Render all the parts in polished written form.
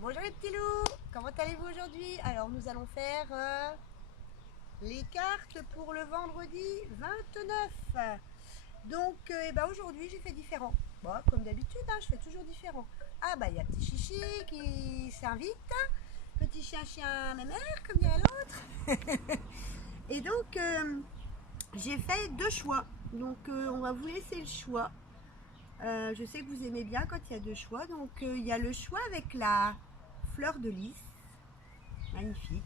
Bonjour les petits loups, comment allez-vous aujourd'hui? Alors nous allons faire les cartes pour le vendredi 29. Donc aujourd'hui j'ai fait différent. Bon, comme d'habitude, hein, je fais toujours différent. Ah bah il y a petit chichi qui s'invite, petit chien chien mémère comme dirait l'autre. Et donc j'ai fait deux choix. Donc on va vous laisser le choix. Je sais que vous aimez bien quand il y a deux choix. Donc il y a le choix avec la fleur de lys. Magnifique.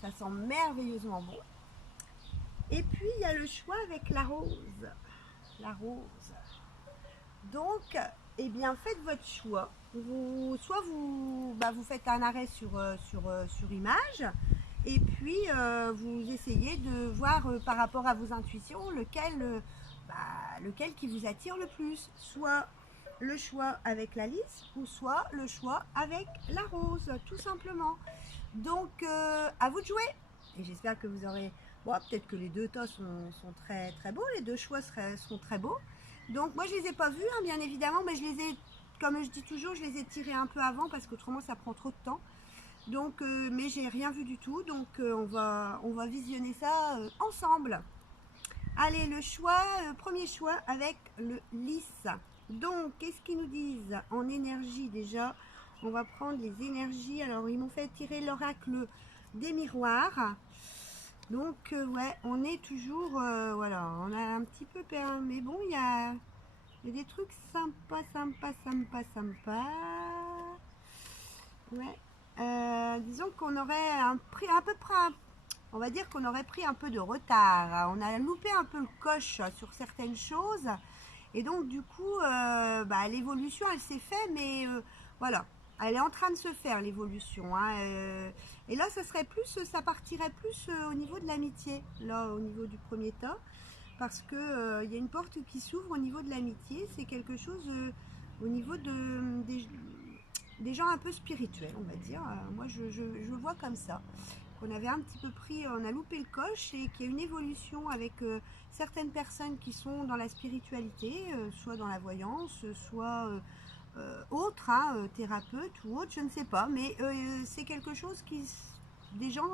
Ça sent merveilleusement bon. Et puis il y a le choix avec la rose. La rose. Donc, eh bien, faites votre choix. Soit vous faites un arrêt sur image, et puis vous essayez de voir par rapport à vos intuitions lequel qui vous attire le plus. Soit le choix avec la lys, ou soit le choix avec la rose, tout simplement. Donc, à vous de jouer. Et j'espère que vous aurez... Bon, peut-être que les deux tas sont très, très beaux, les deux choix seront très beaux. Donc, moi, je les ai pas vus, hein, bien évidemment, mais je les ai, comme je dis toujours, je les ai tirés un peu avant parce qu'autrement, ça prend trop de temps. Donc, mais j'ai rien vu du tout, donc on va visionner ça ensemble. Allez, le choix, premier choix avec le lys. Donc, qu'est-ce qu'ils nous disent en énergie déjà? On va prendre les énergies. Alors, ils m'ont fait tirer l'oracle des miroirs. Donc, ouais, on est toujours, voilà, on a un petit peu perdu. Mais bon, il y a des trucs sympas, sympas, sympas, sympas. Ouais. Disons qu'on aurait pris à peu près, on va dire qu'on aurait pris un peu de retard. On a loupé un peu le coche sur certaines choses. Et donc, du coup, l'évolution, elle s'est faite, mais voilà. Elle est en train de se faire, l'évolution. Hein. Et là, ça partirait plus au niveau de l'amitié, là, au niveau du premier tas. Parce que y a une porte qui s'ouvre au niveau de l'amitié. C'est quelque chose au niveau des gens un peu spirituels, on va dire. Moi, je le vois comme ça. Qu'on avait un petit peu pris, on a loupé le coche et qu'il y a une évolution avec certaines personnes qui sont dans la spiritualité, soit dans la voyance, soit autre, hein, thérapeute ou autre, je ne sais pas. Mais c'est quelque chose qui... Des gens...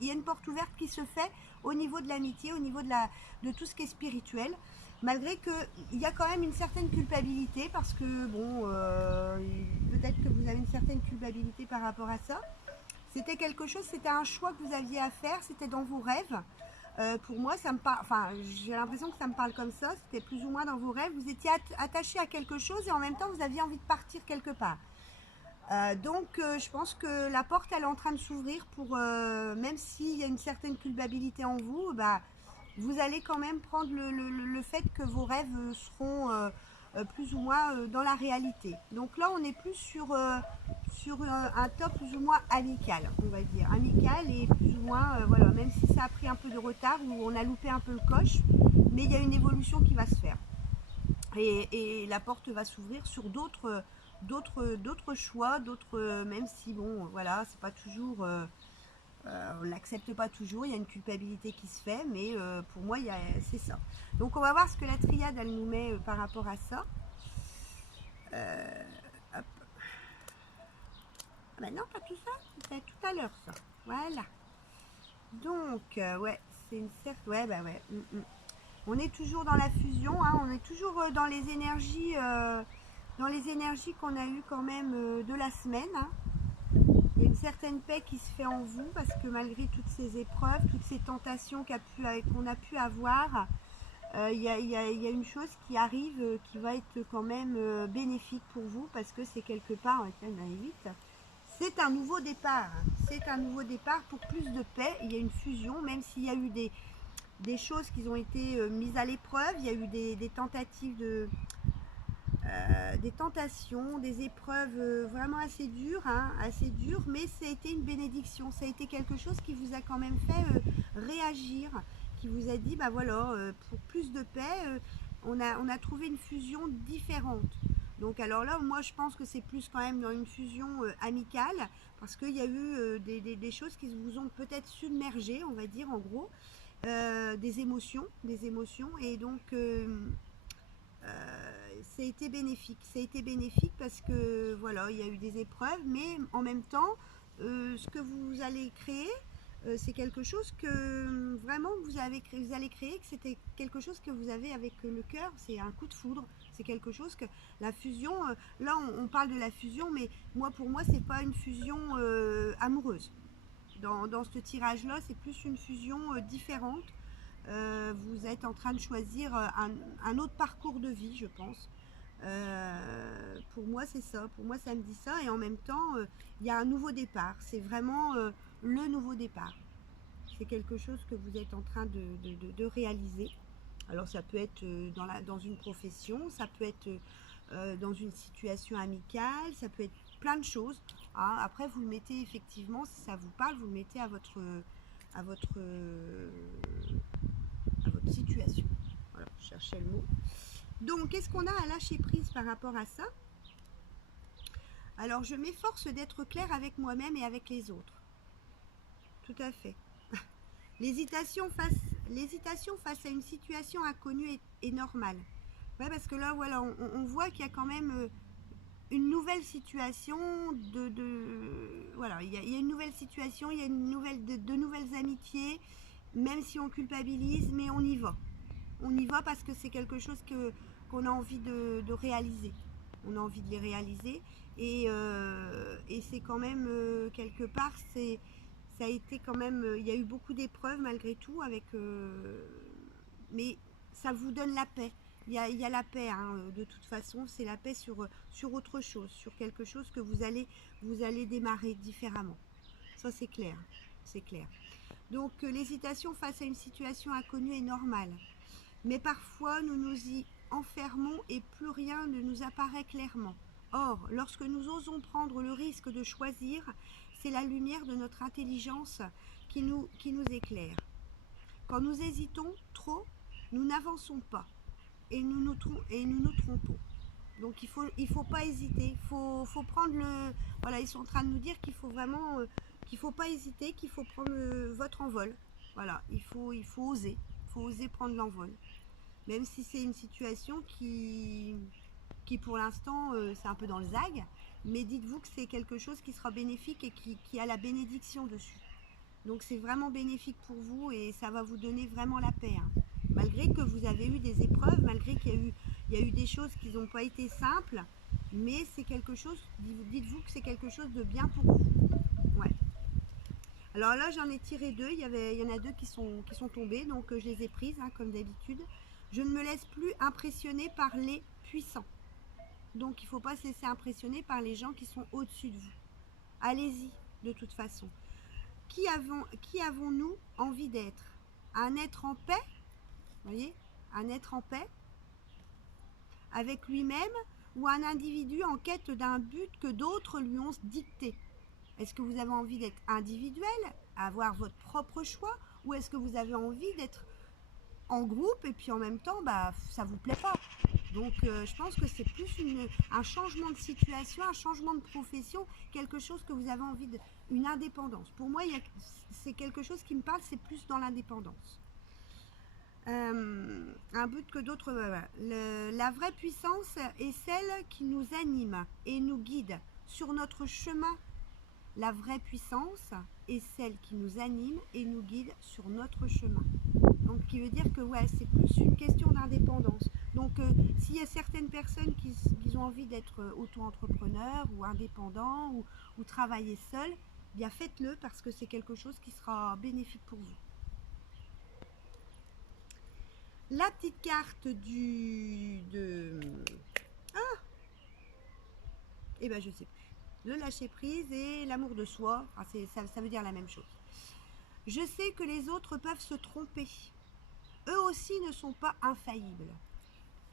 il y a une porte ouverte qui se fait au niveau de l'amitié, au niveau de tout ce qui est spirituel, malgré qu'il y a quand même une certaine culpabilité, parce que, bon, peut-être que vous avez une certaine culpabilité par rapport à ça. C'était quelque chose, c'était un choix que vous aviez à faire, c'était dans vos rêves. Pour moi, ça me parle, enfin, j'ai l'impression que ça me parle comme ça, c'était plus ou moins dans vos rêves. Vous étiez attaché à quelque chose et en même temps, vous aviez envie de partir quelque part. Donc, je pense que la porte, elle est en train de s'ouvrir pour, même s'il y a une certaine culpabilité en vous, vous allez quand même prendre le fait que vos rêves seront plus ou moins dans la réalité. Donc là, on est plus sur un top plus ou moins amical, on va dire. Amical et plus ou moins, voilà, même si ça a pris un peu de retard ou on a loupé un peu le coche, mais il y a une évolution qui va se faire. Et la porte va s'ouvrir sur d'autres choix, d'autres, même si bon, voilà, c'est pas toujours, on l'accepte pas toujours, il y a une culpabilité qui se fait, mais pour moi, c'est ça. Donc on va voir ce que la triade elle nous met par rapport à ça. Hop. Ah bah non, pas tout ça, c'était tout à l'heure ça. Voilà. Donc, ouais, c'est une certaine. Ouais, bah ouais. On est toujours dans la fusion, hein, on est toujours dans les énergies qu'on a eues quand même de la semaine. Hein. Il y a une certaine paix qui se fait en vous parce que malgré toutes ces épreuves, toutes ces tentations qu'on a pu avoir, il y a une chose qui arrive qui va être quand même bénéfique pour vous parce que c'est quelque part, vite, c'est un nouveau départ. C'est un nouveau départ pour plus de paix. Il y a une fusion, même s'il y a eu des choses qui ont été mises à l'épreuve, il y a eu des tentatives des tentations, des épreuves vraiment assez dures, hein, assez dures, mais ça a été une bénédiction, ça a été quelque chose qui vous a quand même fait réagir, qui vous a dit, bah voilà, pour plus de paix, on a trouvé une fusion différente. Donc alors là, moi je pense que c'est plus quand même dans une fusion amicale, parce qu'il y a eu des choses qui vous ont peut-être submergé, on va dire en gros, des émotions, et donc ça a été bénéfique. Ça a été bénéfique parce que voilà, il y a eu des épreuves, mais en même temps, ce que vous allez créer, c'est quelque chose que vraiment vous allez créer, que c'était quelque chose que vous avez avec le cœur, c'est un coup de foudre, c'est quelque chose que la fusion, là on parle de la fusion, mais pour moi c'est pas une fusion amoureuse. Dans ce tirage-là, c'est plus une fusion différente. Vous êtes en train de choisir un autre parcours de vie, je pense. Pour moi, c'est ça. Pour moi, ça me dit ça. Et en même temps, il y a un nouveau départ. C'est vraiment le nouveau départ. C'est quelque chose que vous êtes en train de réaliser. Alors, ça peut être dans une profession, ça peut être dans une situation amicale, ça peut être plein de choses. Hein. Après, vous le mettez effectivement, si ça vous parle, vous le mettez à votre, à votre situation. Voilà, je cherchais le mot. Donc, qu'est-ce qu'on a à lâcher prise par rapport à ça? Alors, je m'efforce d'être claire avec moi-même et avec les autres. Tout à fait. L'hésitation face à une situation inconnue est normale. Ouais, parce que là, voilà, on voit qu'il y a quand même une nouvelle situation voilà, il y a une nouvelle situation, il y a de nouvelles amitiés, même si on culpabilise, mais on y va. On y va parce que c'est quelque chose qu'on a envie de réaliser. On a envie de les réaliser et c'est quand même quelque part, ça a été quand même, il y a eu beaucoup d'épreuves malgré tout mais ça vous donne la paix. Il y a la paix, hein, de toute façon, c'est la paix sur autre chose, sur quelque chose que vous allez démarrer différemment. Ça c'est clair, c'est clair. Donc l'hésitation face à une situation inconnue est normale. Mais parfois, nous nous y enfermons et plus rien ne nous apparaît clairement. Or, lorsque nous osons prendre le risque de choisir, c'est la lumière de notre intelligence qui nous éclaire. Quand nous hésitons trop, nous n'avançons pas et nous nous trompons. Donc il faut pas hésiter, faut prendre le... Voilà, ils sont en train de nous dire qu'il faut vraiment... qu'il faut pas hésiter, qu'il faut prendre votre envol. Voilà, il faut oser prendre l'envol. Même si c'est une situation qui pour l'instant, c'est un peu dans le zag, mais dites-vous que c'est quelque chose qui sera bénéfique et qui a la bénédiction dessus. Donc c'est vraiment bénéfique pour vous et ça va vous donner vraiment la paix. Hein. Malgré que vous avez eu des épreuves, malgré qu'il y a eu des choses qui n'ont pas été simples, mais c'est quelque chose, dites-vous que c'est quelque chose de bien pour vous. Ouais. Alors là, j'en ai tiré deux, il y en a deux qui sont tombées, donc je les ai prises, hein, comme d'habitude. Je ne me laisse plus impressionner par les puissants. Donc il ne faut pas se laisser impressionner par les gens qui sont au-dessus de vous. Allez-y, de toute façon. Qui avons-nous envie d'être? Un être en paix, vous voyez, un être en paix avec lui-même ou un individu en quête d'un but que d'autres lui ont dicté? Est-ce que vous avez envie d'être individuel, avoir votre propre choix, ou est-ce que vous avez envie d'être en groupe et puis en même temps, ça vous plaît pas? Donc je pense que c'est plus un changement de situation, un changement de profession, quelque chose que vous avez envie de... Une indépendance. Pour moi, c'est quelque chose qui me parle, c'est plus dans l'indépendance. Un but que d'autres... la vraie puissance est celle qui nous anime et nous guide sur notre chemin. La vraie puissance est celle qui nous anime et nous guide sur notre chemin. Donc, qui veut dire que ouais, c'est plus une question d'indépendance. Donc, s'il y a certaines personnes qui ont envie d'être auto-entrepreneurs ou indépendants ou travailler seuls, bien faites-le parce que c'est quelque chose qui sera bénéfique pour vous. La petite carte eh ben je sais plus. Le lâcher prise et l'amour de soi, ça veut dire la même chose. Je sais que les autres peuvent se tromper. Eux aussi ne sont pas infaillibles.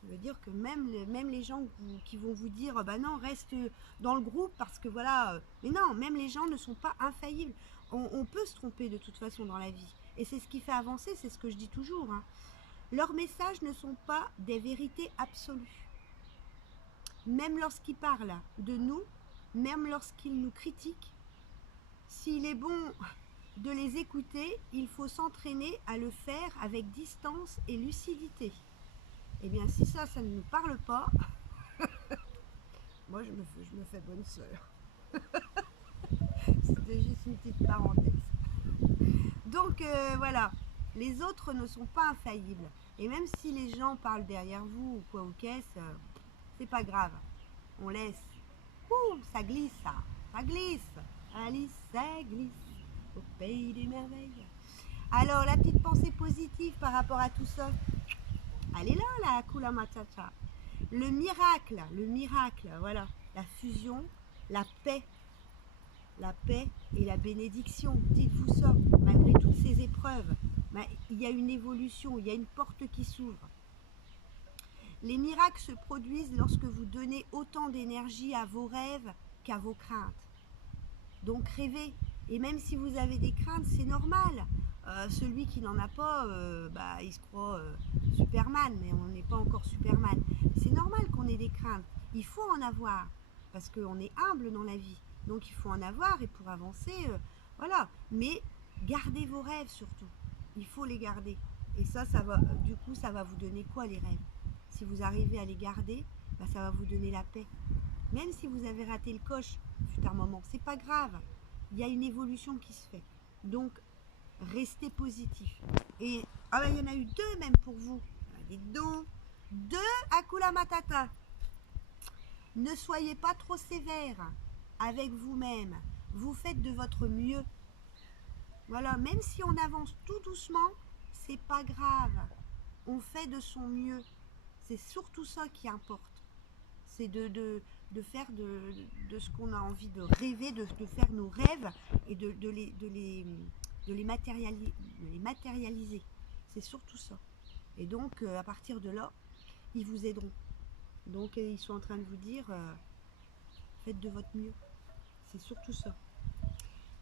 Ça veut dire que même les gens qui vont vous dire bah non, reste dans le groupe parce que voilà, mais non, même les gens ne sont pas infaillibles. On peut se tromper de toute façon dans la vie. Et c'est ce qui fait avancer, c'est ce que je dis toujours. Hein. Leurs messages ne sont pas des vérités absolues. Même lorsqu'ils parlent de nous, même lorsqu'ils nous critiquent, s'il est bon de les écouter, il faut s'entraîner à le faire avec distance et lucidité. Eh bien, si ça ne nous parle pas, moi, je me fais bonne sœur. C'était juste une petite parenthèse. Donc, voilà, les autres ne sont pas infaillibles. Et même si les gens parlent derrière vous ou quoi ou qu'est-ce, c'est pas grave. On laisse. Ouh, ça glisse, ça glisse. Alice, ça glisse au pays des merveilles. Alors, la petite pensée positive par rapport à tout ça, elle est là, la Hakuna Matata. Le miracle, voilà, la fusion, la paix et la bénédiction. Dites-vous ça, malgré toutes ces épreuves, il y a une évolution, il y a une porte qui s'ouvre. Les miracles se produisent lorsque vous donnez autant d'énergie à vos rêves qu'à vos craintes. Donc rêvez. Et même si vous avez des craintes, c'est normal. Celui qui n'en a pas, il se croit Superman, mais on n'est pas encore Superman. C'est normal qu'on ait des craintes. Il faut en avoir, parce qu'on est humble dans la vie. Donc il faut en avoir, et pour avancer, voilà. Mais gardez vos rêves surtout. Il faut les garder. Et ça va, du coup, ça va vous donner quoi les rêves? Si vous arrivez à les garder, ça va vous donner la paix. Même si vous avez raté le coche, fut un moment, c'est pas grave. Il y a une évolution qui se fait. Donc, restez positif. Et il y en a eu 2 même pour vous. Dites donc, 2 Hakuna Matata. Ne soyez pas trop sévère avec vous-même. Vous faites de votre mieux. Voilà, même si on avance tout doucement, c'est pas grave. On fait de son mieux. C'est surtout ça qui importe. C'est de faire de ce qu'on a envie de rêver, de faire nos rêves et de les matérialiser. C'est surtout ça. Et donc, à partir de là, ils vous aideront. Donc, ils sont en train de vous dire, faites de votre mieux. C'est surtout ça.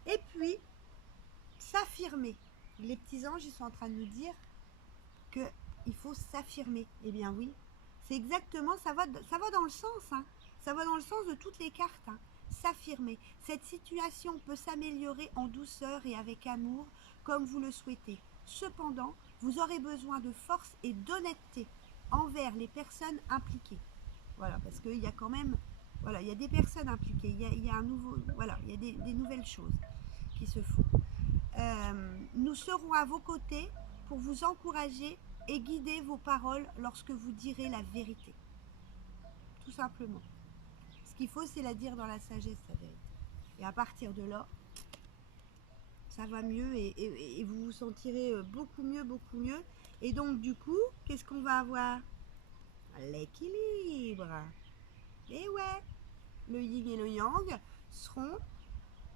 Et puis, s'affirmer. Les petits anges, ils sont en train de nous dire qu'il faut s'affirmer. Eh bien oui, c'est exactement, ça va dans le sens, hein. Ça va dans le sens de toutes les cartes, hein. S'affirmer. Cette situation peut s'améliorer en douceur et avec amour, comme vous le souhaitez. Cependant, vous aurez besoin de force et d'honnêteté envers les personnes impliquées. Voilà, parce qu'il y a quand même, voilà, il y a des personnes impliquées, il y a un nouveau, voilà, il y a des nouvelles choses qui se font. Nous serons à vos côtés pour vous encourager et guider vos paroles lorsque vous direz la vérité. Tout simplement. Ce qu'il faut, c'est la dire dans la sagesse, la vérité. Et à partir de là, ça va mieux et vous vous sentirez beaucoup mieux, beaucoup mieux. Et donc, du coup, qu'est-ce qu'on va avoir? L'équilibre. Et ouais, le yin et le yang seront,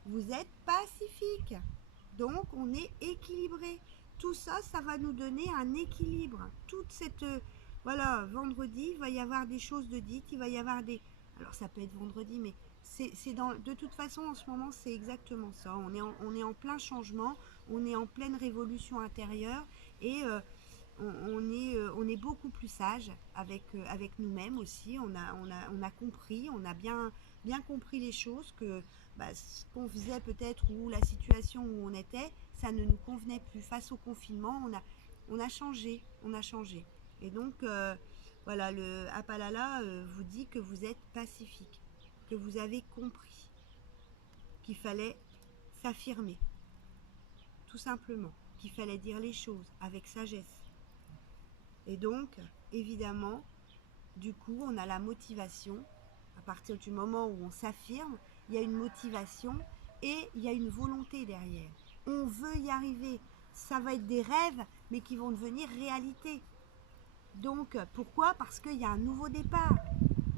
vous êtes pacifique. Donc, on est équilibré. Tout ça, ça va nous donner un équilibre. Toute cette, voilà, vendredi, il va y avoir des choses de dites, il va y avoir des... Alors, ça peut être vendredi, mais de toute façon, en ce moment, c'est exactement ça. On est en plein changement, on est en pleine révolution intérieure et on est beaucoup plus sage avec nous-mêmes aussi. On a compris, on a bien compris les choses, que ce qu'on faisait peut-être, ou la situation où on était, ça ne nous convenait plus. Face au confinement, on a changé. Et donc, voilà, le Apalala vous dit que vous êtes pacifique, que vous avez compris qu'il fallait s'affirmer, tout simplement, qu'il fallait dire les choses avec sagesse. Et donc, évidemment, du coup, on a la motivation. À partir du moment où on s'affirme, il y a une motivation et il y a une volonté derrière. On veut y arriver. Ça va être des rêves, mais qui vont devenir réalité. Donc, pourquoi? Parce qu'il y a un nouveau départ.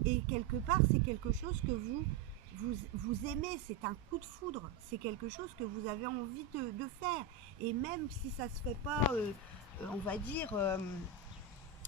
Et quelque part, c'est quelque chose que vous aimez, c'est un coup de foudre. C'est quelque chose que vous avez envie de faire. Et même si ça ne se fait pas, on va dire...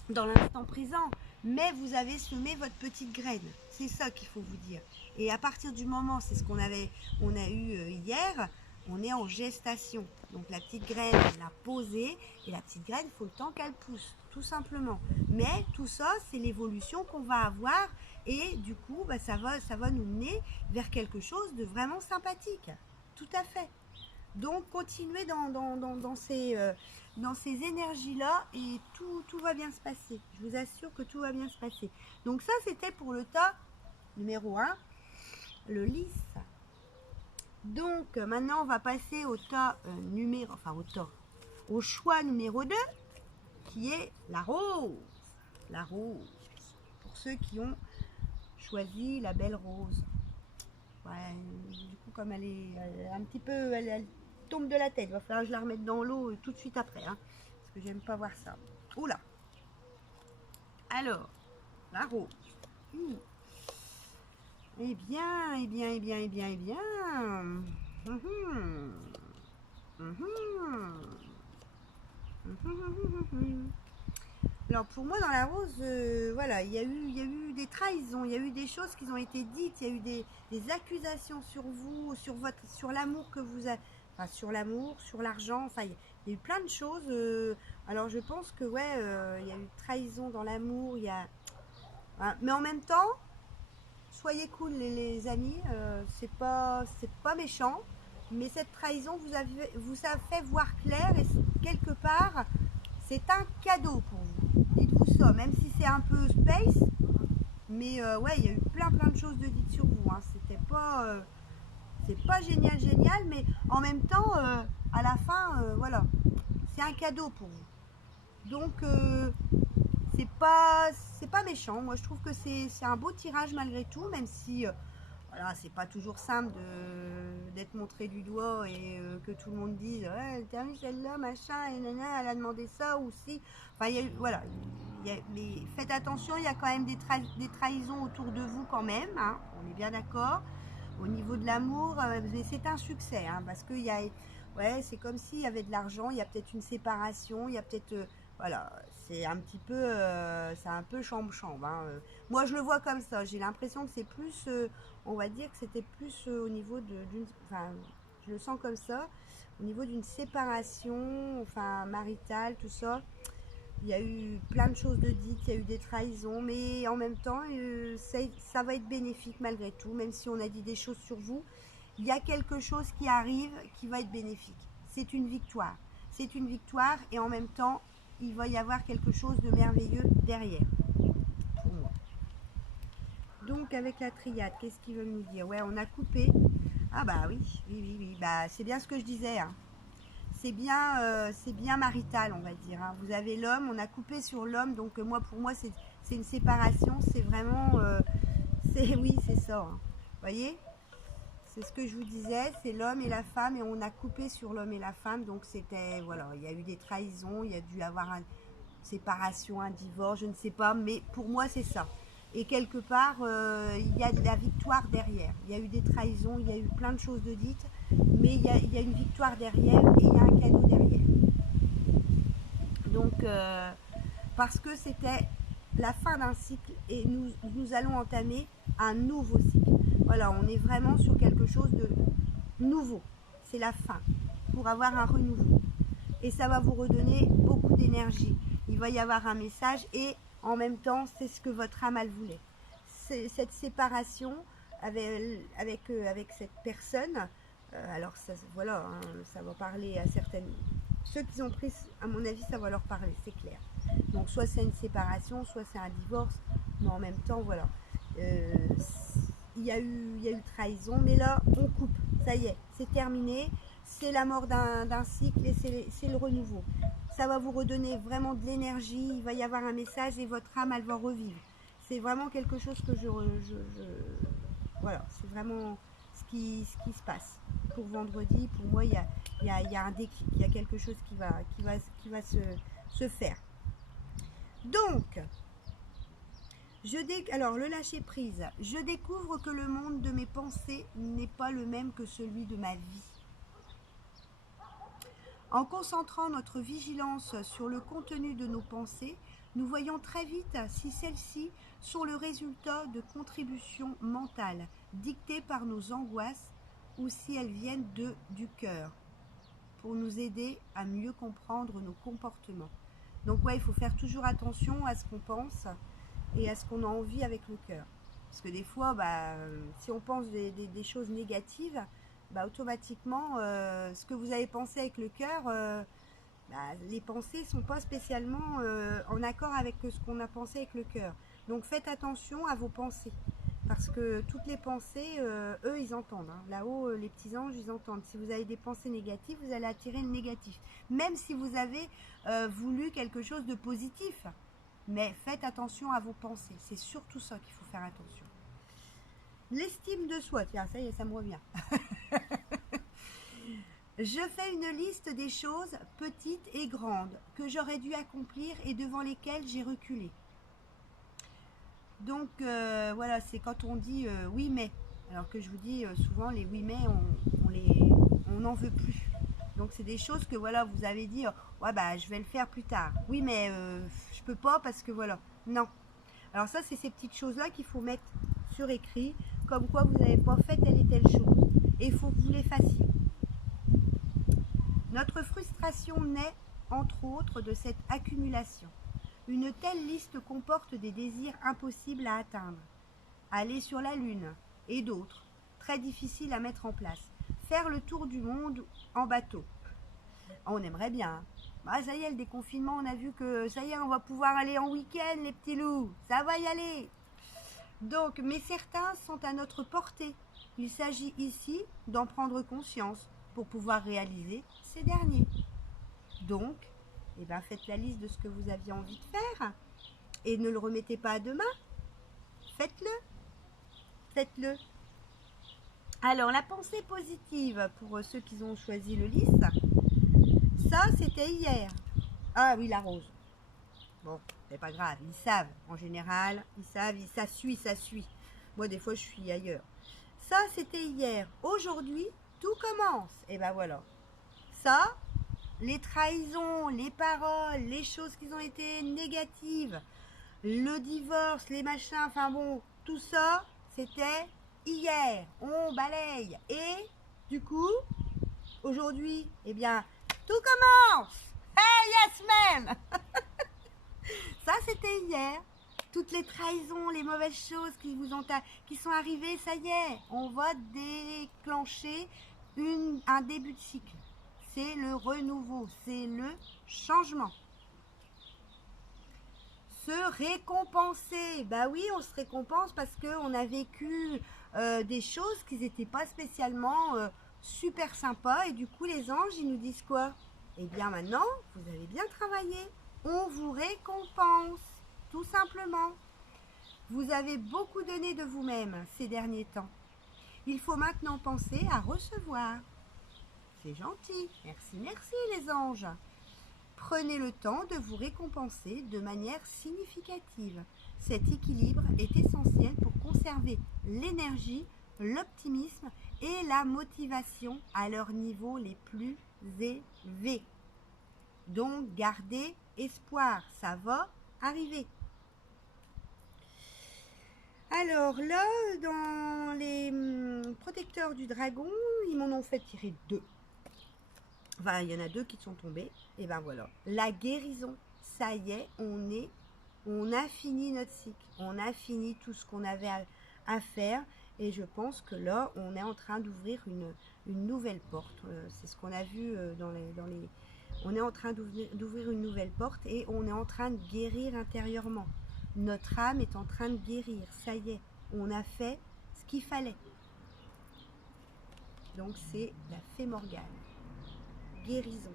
dans l'instant présent, mais vous avez semé votre petite graine. C'est ça qu'il faut vous dire. Et à partir du moment, c'est ce qu'on a eu hier, on est en gestation. Donc la petite graine, on l'a posée, et la petite graine, il faut le temps qu'elle pousse, tout simplement. Mais tout ça, c'est l'évolution qu'on va avoir, et du coup, ça va nous mener vers quelque chose de vraiment sympathique. Tout à fait. Donc continuez dans ces énergies-là et tout va bien se passer. Je vous assure que tout va bien se passer. Donc ça, c'était pour le tas numéro 1, le lys. Donc maintenant, on va passer au tas au choix numéro 2, qui est la rose. La rose. Pour ceux qui ont choisi la belle rose. Ouais, du coup, comme elle est un petit peu, elle tombe de la tête. Il va falloir que je la remette dans l'eau tout de suite après, hein, parce que j'aime pas voir ça. Oula. Alors, la rose. Eh bien, eh bien, eh bien, eh bien, eh bien. Mhm. Mhm. Mhm. Alors pour moi dans la rose, voilà, il y a eu des trahisons, il y a eu des choses qui ont été dites, il y a eu des accusations sur vous, sur l'amour que vous avez, enfin sur l'amour, sur l'argent, enfin il y a eu plein de choses. Alors je pense que ouais, il y a eu trahison dans l'amour, il y a, hein, mais en même temps, soyez cool les amis, c'est pas méchant, mais cette trahison vous a fait voir clair et quelque part c'est un cadeau pour vous. Dites-vous ça, même si c'est un peu space, mais ouais, il y a eu plein de choses de dites sur vous. Hein. C'est pas génial, génial, mais en même temps, à la fin, voilà, c'est un cadeau pour vous. Donc, c'est pas méchant. Moi, je trouve que c'est un beau tirage malgré tout, même si voilà, c'est pas toujours simple d'être montré du doigt et que tout le monde dise ouais, t'as vu celle-là, machin, et nana, elle a demandé ça ou si. Enfin, voilà. Mais faites attention, il y a quand même des trahisons autour de vous quand même, hein, on est bien d'accord. Au niveau de l'amour, c'est un succès, hein, parce que ouais, c'est comme s'il y avait de l'argent, il y a peut-être une séparation, il y a peut-être. Voilà, c'est un peu chambre-chambre. Hein. Moi, je le vois comme ça. J'ai l'impression que c'est plus, on va dire que c'était plus au niveau enfin, je le sens comme ça, au niveau d'une séparation, enfin, maritale, tout ça. Il y a eu plein de choses de dites, il y a eu des trahisons, mais en même temps, ça va être bénéfique malgré tout, même si on a dit des choses sur vous. Il y a quelque chose qui arrive qui va être bénéfique. C'est une victoire. C'est une victoire et en même temps, il va y avoir quelque chose de merveilleux derrière, pour moi. Donc avec la triade, qu'est-ce qu'ils veulent nous dire? Ouais, on a coupé. Ah bah oui, oui. Bah, c'est bien ce que je disais. Hein. C'est bien marital, on va dire. Hein. Vous avez l'homme, on a coupé sur l'homme, donc moi, pour moi, c'est une séparation. C'est vraiment, oui, c'est ça. Hein. Vous voyez? C'est ce que je vous disais, c'est l'homme et la femme, et on a coupé sur l'homme et la femme, donc c'était, voilà, il y a eu des trahisons, il y a dû avoir une séparation, un divorce, je ne sais pas, mais pour moi c'est ça. Et quelque part, il y a de la victoire derrière. Il y a eu des trahisons, il y a eu plein de choses de dites, mais il y a une victoire derrière et il y a un cadeau derrière. Donc, parce que c'était la fin d'un cycle et nous allons entamer un nouveau cycle. Voilà, on est vraiment sur quelque chose de nouveau. C'est la fin pour avoir un renouveau. Et ça va vous redonner beaucoup d'énergie. Il va y avoir un message et en même temps, c'est ce que votre âme elle voulait. Cette séparation avec cette personne, alors ça, voilà, hein, ça va parler à certaines. Ceux qui ont pris, à mon avis, ça va leur parler, c'est clair. Donc soit c'est une séparation, soit c'est un divorce, mais en même temps, voilà. Euh, il y a eu trahison, mais là, on coupe. Ça y est, c'est terminé. C'est la mort d'un cycle et c'est le renouveau. Ça va vous redonner vraiment de l'énergie. Il va y avoir un message et votre âme, elle va revivre. C'est vraiment quelque chose que voilà, c'est vraiment ce qui se passe. Pour vendredi, pour moi, il y a un déclic. Il y a quelque chose qui va se faire. Donc, alors, le lâcher prise. Je découvre que le monde de mes pensées n'est pas le même que celui de ma vie. En concentrant notre vigilance sur le contenu de nos pensées, nous voyons très vite si celles-ci sont le résultat de contributions mentales dictées par nos angoisses ou si elles viennent du cœur, pour nous aider à mieux comprendre nos comportements. Donc ouais, il faut faire toujours attention à ce qu'on pense et à ce qu'on a envie avec le cœur. Parce que des fois, bah, si on pense des choses négatives, bah, automatiquement, ce que vous avez pensé avec le cœur, bah, les pensées ne sont pas spécialement en accord avec ce qu'on a pensé avec le cœur. Donc faites attention à vos pensées. Parce que toutes les pensées, eux, ils entendent. Hein. Là-haut, les petits anges, ils entendent. Si vous avez des pensées négatives, vous allez attirer le négatif. Même si vous avez voulu quelque chose de positif. Mais faites attention à vos pensées. C'est surtout ça qu'il faut faire attention. L'estime de soi. Tiens, ça y est, ça me revient. Je fais une liste des choses petites et grandes que j'aurais dû accomplir et devant lesquelles j'ai reculé. Donc voilà, c'est quand on dit oui mais, alors que je vous dis souvent les oui mais on n'en veut plus. Donc c'est des choses que voilà, vous avez dit ouais bah je vais le faire plus tard. Oui mais je peux pas parce que voilà. Non. Alors ça c'est ces petites choses là qu'il faut mettre sur écrit, comme quoi vous n'avez pas fait telle et telle chose. Et il faut que vous les fassiez. Notre frustration naît entre autres de cette accumulation. Une telle liste comporte des désirs impossibles à atteindre. Aller sur la Lune et d'autres, très difficiles à mettre en place. Faire le tour du monde en bateau. On aimerait bien. Hein. Bah, ça y est, le déconfinement, on a vu que ça y est, on va pouvoir aller en week-end, les petits loups. Ça va y aller. Donc, mais certains sont à notre portée. Il s'agit ici d'en prendre conscience pour pouvoir réaliser ces derniers. Donc, eh ben, faites la liste de ce que vous aviez envie de faire et ne le remettez pas à demain. Faites-le. Faites-le. Alors, la pensée positive pour ceux qui ont choisi le liste, ça c'était hier. Ah oui, la rose. Bon, c'est pas grave, ils savent. En général, ils savent, ça suit. Moi, des fois, je suis ailleurs. Ça, c'était hier. Aujourd'hui, tout commence. Et ben voilà. Ça, les trahisons, les paroles, les choses qui ont été négatives, le divorce, les machins, enfin bon, tout ça, c'était hier. On balaye. Et du coup, aujourd'hui, eh bien, tout commence. Hey, Yasmine. Ça, c'était hier. Toutes les trahisons, les mauvaises choses qui sont arrivées, ça y est, on va déclencher un début de cycle. C'est le renouveau, c'est le changement. Se récompenser, bah oui, on se récompense parce qu'on a vécu des choses qui n'étaient pas spécialement super sympas et du coup les anges, ils nous disent quoi? Eh bien maintenant, vous avez bien travaillé, on vous récompense, tout simplement. Vous avez beaucoup donné de vous-même ces derniers temps. Il faut maintenant penser à recevoir. C'est gentil. Merci les anges. Prenez le temps de vous récompenser de manière significative. Cet équilibre est essentiel pour conserver l'énergie, l'optimisme et la motivation à leurs niveaux les plus élevés. Donc, gardez espoir, ça va arriver. Alors là, dans les protecteurs du dragon, ils m'en ont fait tirer 2. Enfin, il y en a 2 qui sont tombés. Et ben voilà, la guérison, ça y est, on a fini notre cycle. On a fini tout ce qu'on avait à faire. Et je pense que là, on est en train d'ouvrir une nouvelle porte. C'est ce qu'on a vu dans les... On est en train d'ouvrir une nouvelle porte et on est en train de guérir intérieurement. Notre âme est en train de guérir. Ça y est, on a fait ce qu'il fallait. Donc c'est la fée Morgane. Guérison.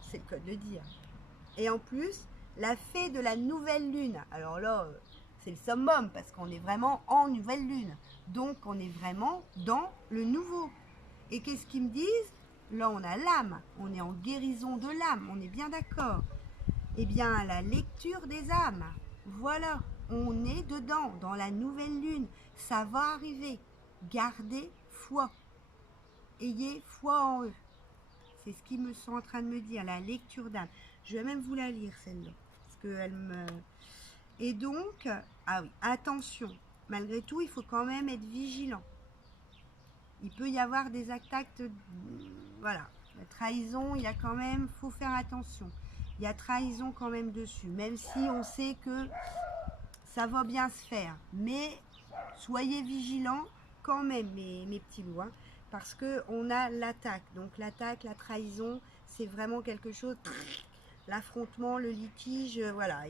C'est le cas de le dire. Et en plus, la fée de la nouvelle lune. Alors là, c'est le summum parce qu'on est vraiment en nouvelle lune. Donc on est vraiment dans le nouveau. Et qu'est-ce qu'ils me disent? Là, on a l'âme. On est en guérison de l'âme. On est bien d'accord. Eh bien, la lecture des âmes. Voilà, on est dedans, dans la nouvelle lune. Ça va arriver. Gardez foi. Ayez foi en eux. C'est ce qu'ils me sont en train de me dire, la lecture d'âme. Je vais même vous la lire, celle-là. Parce qu'elle me... Et donc, ah oui, attention. Malgré tout, il faut quand même être vigilant. Il peut y avoir des attaques, voilà. La trahison, il y a quand même, faut faire attention. Il y a trahison quand même dessus, même si on sait que ça va bien se faire. Mais soyez vigilants quand même, mes petits loups, hein, parce qu'on a l'attaque. Donc l'attaque, la trahison, c'est vraiment quelque chose, l'affrontement, le litige, voilà.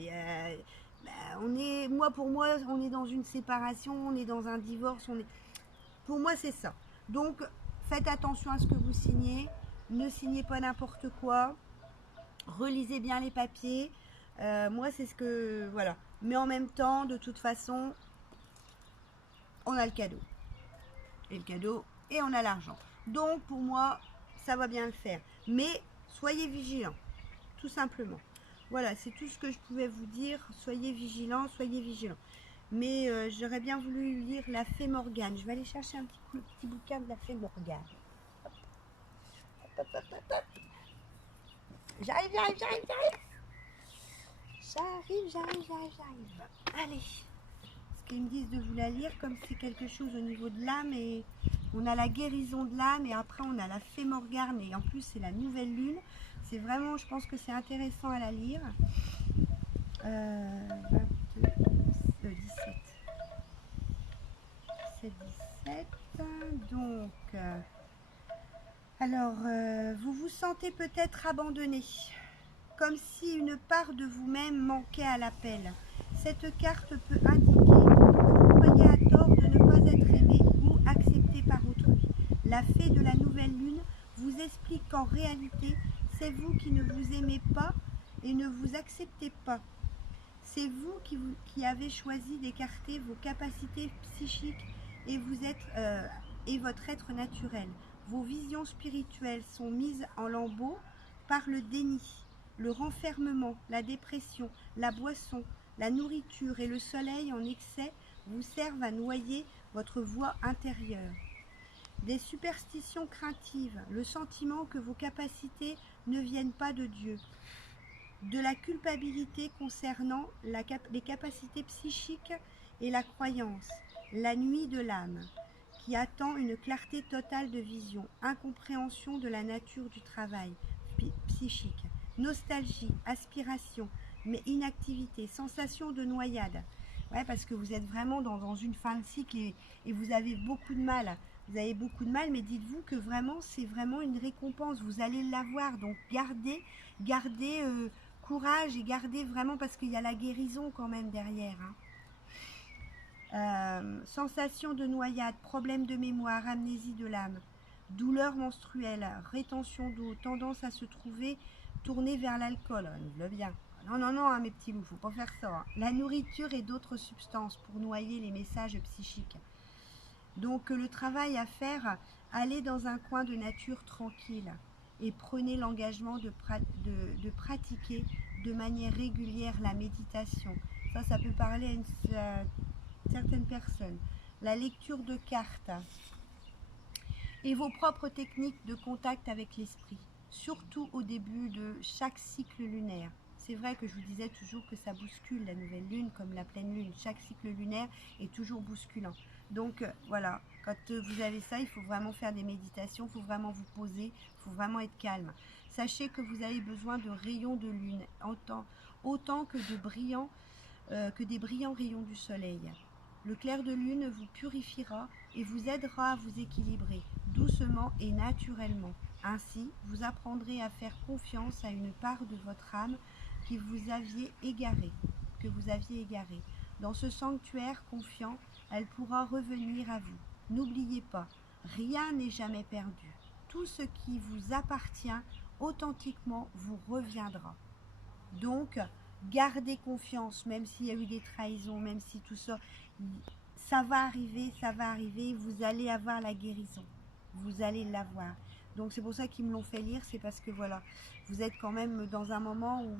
Pour moi, on est dans une séparation, on est dans un divorce, pour moi, c'est ça. Donc, faites attention à ce que vous signez, ne signez pas n'importe quoi, relisez bien les papiers. Moi, c'est ce que, voilà. Mais en même temps, de toute façon, on a le cadeau. Et on a l'argent. Donc, pour moi, ça va bien le faire. Mais, soyez vigilants, tout simplement. Voilà, c'est tout ce que je pouvais vous dire. Soyez vigilants, soyez vigilants. Mais j'aurais bien voulu lire La Fée Morgane. Je vais aller chercher un petit bouquin de La Fée Morgane. J'arrive. Allez. Parce qu'ils me disent de vous la lire comme c'est quelque chose au niveau de l'âme. Et on a la guérison de l'âme. Et après, on a La Fée Morgane. Et en plus, c'est la nouvelle lune. C'est vraiment, je pense que c'est intéressant à la lire. 17. Donc, alors, vous vous sentez peut-être abandonné, comme si une part de vous-même manquait à l'appel. Cette carte peut indiquer que vous croyez à tort de ne pas être aimé ou accepté par autrui. La fée de la nouvelle lune vous explique qu'en réalité, c'est vous qui ne vous aimez pas et ne vous acceptez pas. C'est vous qui avez choisi d'écarter vos capacités psychiques et votre être naturel. Vos visions spirituelles sont mises en lambeaux par le déni, le renfermement, la dépression, la boisson, la nourriture et le soleil en excès vous servent à noyer votre voix intérieure. Des superstitions craintives, le sentiment que vos capacités ne viennent pas de Dieu. De la culpabilité concernant les capacités psychiques et la croyance, la nuit de l'âme, qui attend une clarté totale de vision, incompréhension de la nature du travail psychique, nostalgie, aspiration, mais inactivité, sensation de noyade. Ouais, parce que vous êtes vraiment dans une fin de cycle et vous avez beaucoup de mal. Vous avez beaucoup de mal, mais dites-vous que vraiment, c'est vraiment une récompense. Vous allez l'avoir. Donc, gardez courage et gardez vraiment, parce qu'il y a la guérison quand même derrière. Sensation de noyade, problème de mémoire, amnésie de l'âme, douleur menstruelle, rétention d'eau, tendance à se trouver tournée vers l'alcool. Le bien. Non, hein, mes petits loups, faut pas faire ça. Hein. La nourriture et d'autres substances pour noyer les messages psychiques. Donc le travail à faire, allez dans un coin de nature tranquille et prenez l'engagement de pratiquer de manière régulière la méditation. Ça peut parler à une certaine personne. La lecture de cartes et vos propres techniques de contact avec l'esprit, surtout au début de chaque cycle lunaire. C'est vrai que je vous disais toujours que ça bouscule la nouvelle lune comme la pleine lune. Chaque cycle lunaire est toujours bousculant. Donc voilà, quand vous avez ça, il faut vraiment faire des méditations, il faut vraiment vous poser, il faut vraiment être calme. Sachez que vous avez besoin de rayons de lune, autant que des brillants rayons du soleil. Le clair de lune vous purifiera et vous aidera à vous équilibrer doucement et naturellement. Ainsi, vous apprendrez à faire confiance à une part de votre âme que vous aviez égarée. Dans ce sanctuaire confiant, elle pourra revenir à vous. N'oubliez pas, rien n'est jamais perdu. Tout ce qui vous appartient authentiquement vous reviendra. Donc, gardez confiance, même s'il y a eu des trahisons, même si tout ça, ça va arriver, vous allez avoir la guérison. Vous allez l'avoir. Donc c'est pour ça qu'ils me l'ont fait lire, c'est parce que voilà, vous êtes quand même dans un moment où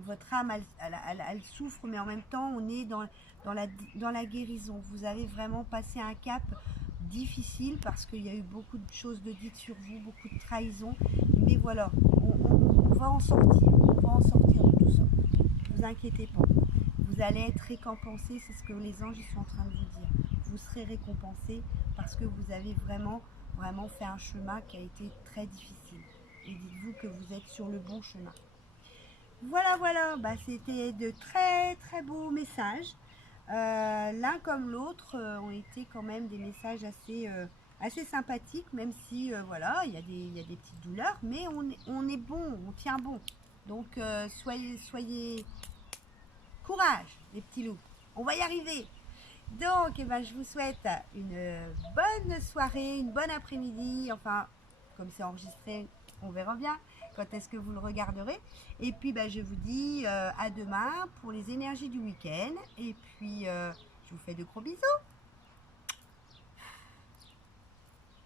votre âme, elle souffre, mais en même temps, on est dans la guérison. Vous avez vraiment passé un cap difficile parce qu'il y a eu beaucoup de choses de dites sur vous, beaucoup de trahisons. Mais voilà, on va en sortir. De tout ça. Ne vous inquiétez pas. Vous allez être récompensé, c'est ce que les anges sont en train de vous dire. Vous serez récompensé parce que vous avez vraiment fait un chemin qui a été très difficile. Et dites-vous que vous êtes sur le bon chemin. Voilà, c'était de très très beaux messages. L'un comme l'autre ont été quand même des messages assez sympathiques, même si voilà, il y a des petites douleurs, mais on est bon, on tient bon. Donc soyez courage, les petits loups, on va y arriver. Donc, eh ben, je vous souhaite une bonne soirée, une bonne après-midi. Enfin, comme c'est enregistré, on verra bien quand est-ce que vous le regarderez. Et puis, ben, je vous dis à demain pour les énergies du week-end. Et puis, je vous fais de gros bisous.